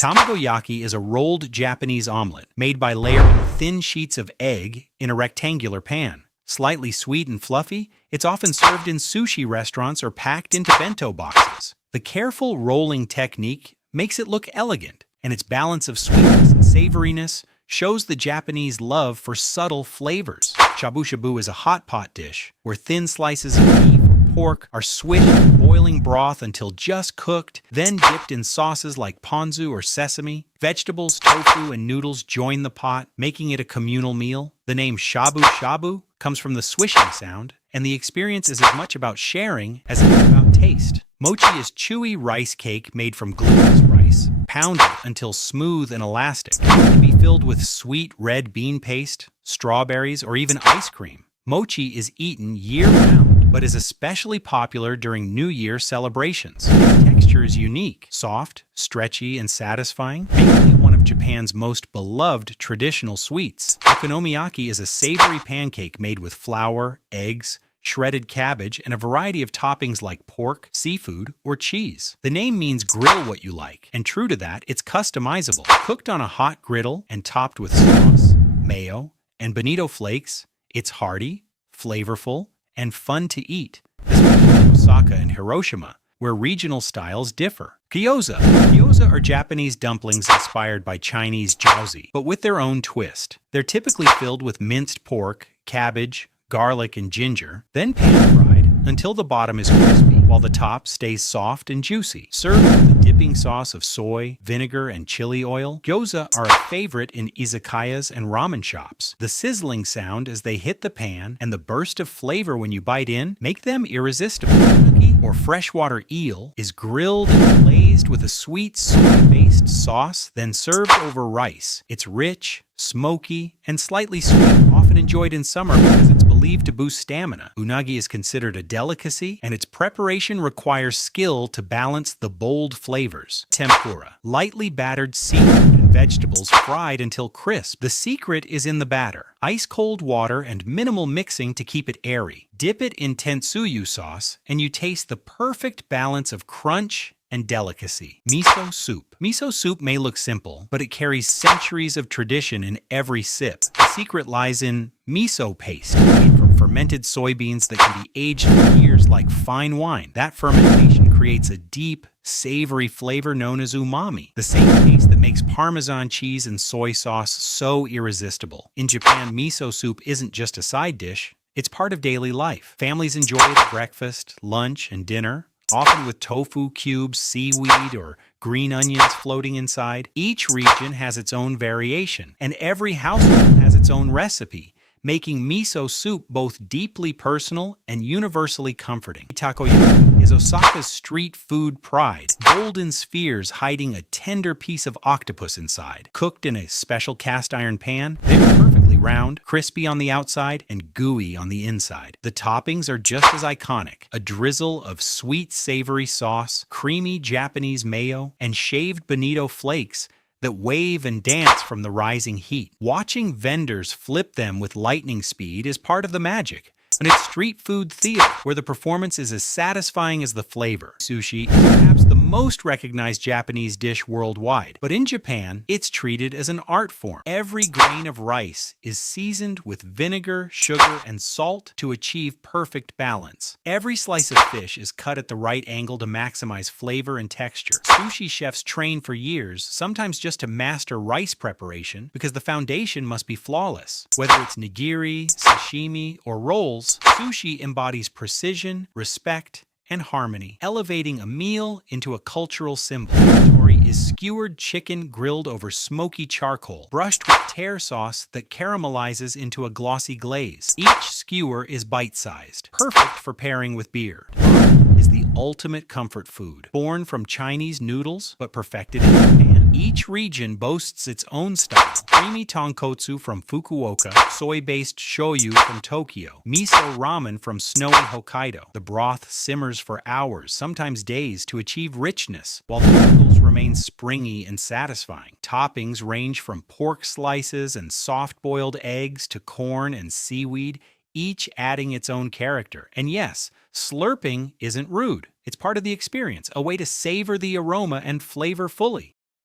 Tamagoyaki is a rolled Japanese omelette made by layering thin sheets of egg in a rectangular pan. Slightly sweet and fluffy, it's often served in sushi restaurants or packed into bento boxes. The careful rolling technique makes it look elegant, and its balance of sweetness and savoriness shows the Japanese love for subtle flavors. Shabu-Shabu is a hot pot dish where thin slices of beef or pork are swished in boiling broth until just cooked, then dipped in sauces like ponzu or sesame. Vegetables, tofu, and noodles join the pot, making it a communal meal. The name Shabu-Shabu comes from the swishing sound, and the experience is as much about sharing as it is about taste. Mochi is chewy rice cake made from glutinous rice, pounded until smooth and elastic. It can be filled with sweet red bean paste, strawberries, or even ice cream. Mochi is eaten year-round, but is especially popular during New Year celebrations. Its texture is unique, soft, stretchy, and satisfying, making it one of Japan's most beloved traditional sweets. Okonomiyaki is a savory pancake made with flour, eggs, shredded cabbage, and a variety of toppings like pork, seafood, or cheese. The name means grill what you like, and true to that, it's customizable. Cooked on a hot griddle and topped with sauce, mayo, and bonito flakes, it's hearty, flavorful, and fun to eat, especially in Osaka and Hiroshima, where regional styles differ. Gyoza. Gyoza are Japanese dumplings inspired by Chinese jiaozi, but with their own twist. They're typically filled with minced pork, cabbage, garlic, and ginger, then pan-fried until the bottom is crispy, while the top stays soft and juicy. Served with a dipping sauce of soy, vinegar, and chili oil, gyoza are a favorite in izakayas and ramen shops. The sizzling sound as they hit the pan and the burst of flavor when you bite in make them irresistible. Unagi, or freshwater eel, is grilled and glazed with a sweet soy-based sauce, then served over rice. It's rich, smoky, and slightly sweet, often enjoyed in summer because it's believed to boost stamina. Unagi is considered a delicacy, and its preparation requires skill to balance the bold flavors. Tempura. Lightly battered seafood and vegetables fried until crisp. The secret is in the batter. Ice-cold water and minimal mixing to keep it airy. Dip it in tentsuyu sauce, and you taste the perfect balance of crunch and delicacy. Miso soup. Miso soup may look simple, but it carries centuries of tradition in every sip. The secret lies in miso paste, made from fermented soybeans that can be aged for years like fine wine. That fermentation creates a deep, savory flavor known as umami, the same taste that makes Parmesan cheese and soy sauce so irresistible. In Japan, miso soup isn't just a side dish, it's part of daily life. Families enjoy it at breakfast, lunch, and dinner, often with tofu cubes, seaweed, or green onions floating inside. Each region has its own variation, and every household has its own recipe, making miso soup both deeply personal and universally comforting. Takoyaki is Osaka's street food pride, golden spheres hiding a tender piece of octopus inside. Cooked in a special cast iron pan, they're perfectly round, crispy on the outside, and gooey on the inside. The toppings are just as iconic: a drizzle of sweet savory sauce, creamy Japanese mayo, and shaved bonito flakes that wave and dance from the rising heat. Watching vendors flip them with lightning speed is part of the magic, and it's street food theater where the performance is as satisfying as the flavor. Sushi is perhaps the most recognized Japanese dish worldwide, but in Japan, it's treated as an art form. Every grain of rice is seasoned with vinegar, sugar, and salt to achieve perfect balance. Every slice of fish is cut at the right angle to maximize flavor and texture. Sushi chefs train for years, sometimes just to master rice preparation, because the foundation must be flawless. Whether it's nigiri, sashimi, or rolls, sushi embodies precision, respect, and harmony, elevating a meal into a cultural symbol. Yakitori is skewered chicken grilled over smoky charcoal, brushed with tear sauce that caramelizes into a glossy glaze. Each skewer is bite-sized, perfect for pairing with beer. Ramen is the ultimate comfort food, born from Chinese noodles but perfected in Japan. Each region boasts its own style. Creamy tonkotsu from Fukuoka, soy-based shoyu from Tokyo, miso ramen from snowy Hokkaido. The broth simmers for hours, sometimes days, to achieve richness, while the noodles remain springy and satisfying. Toppings range from pork slices and soft-boiled eggs to corn and seaweed, each adding its own character. And yes, slurping isn't rude. It's part of the experience, a way to savor the aroma and flavor fully.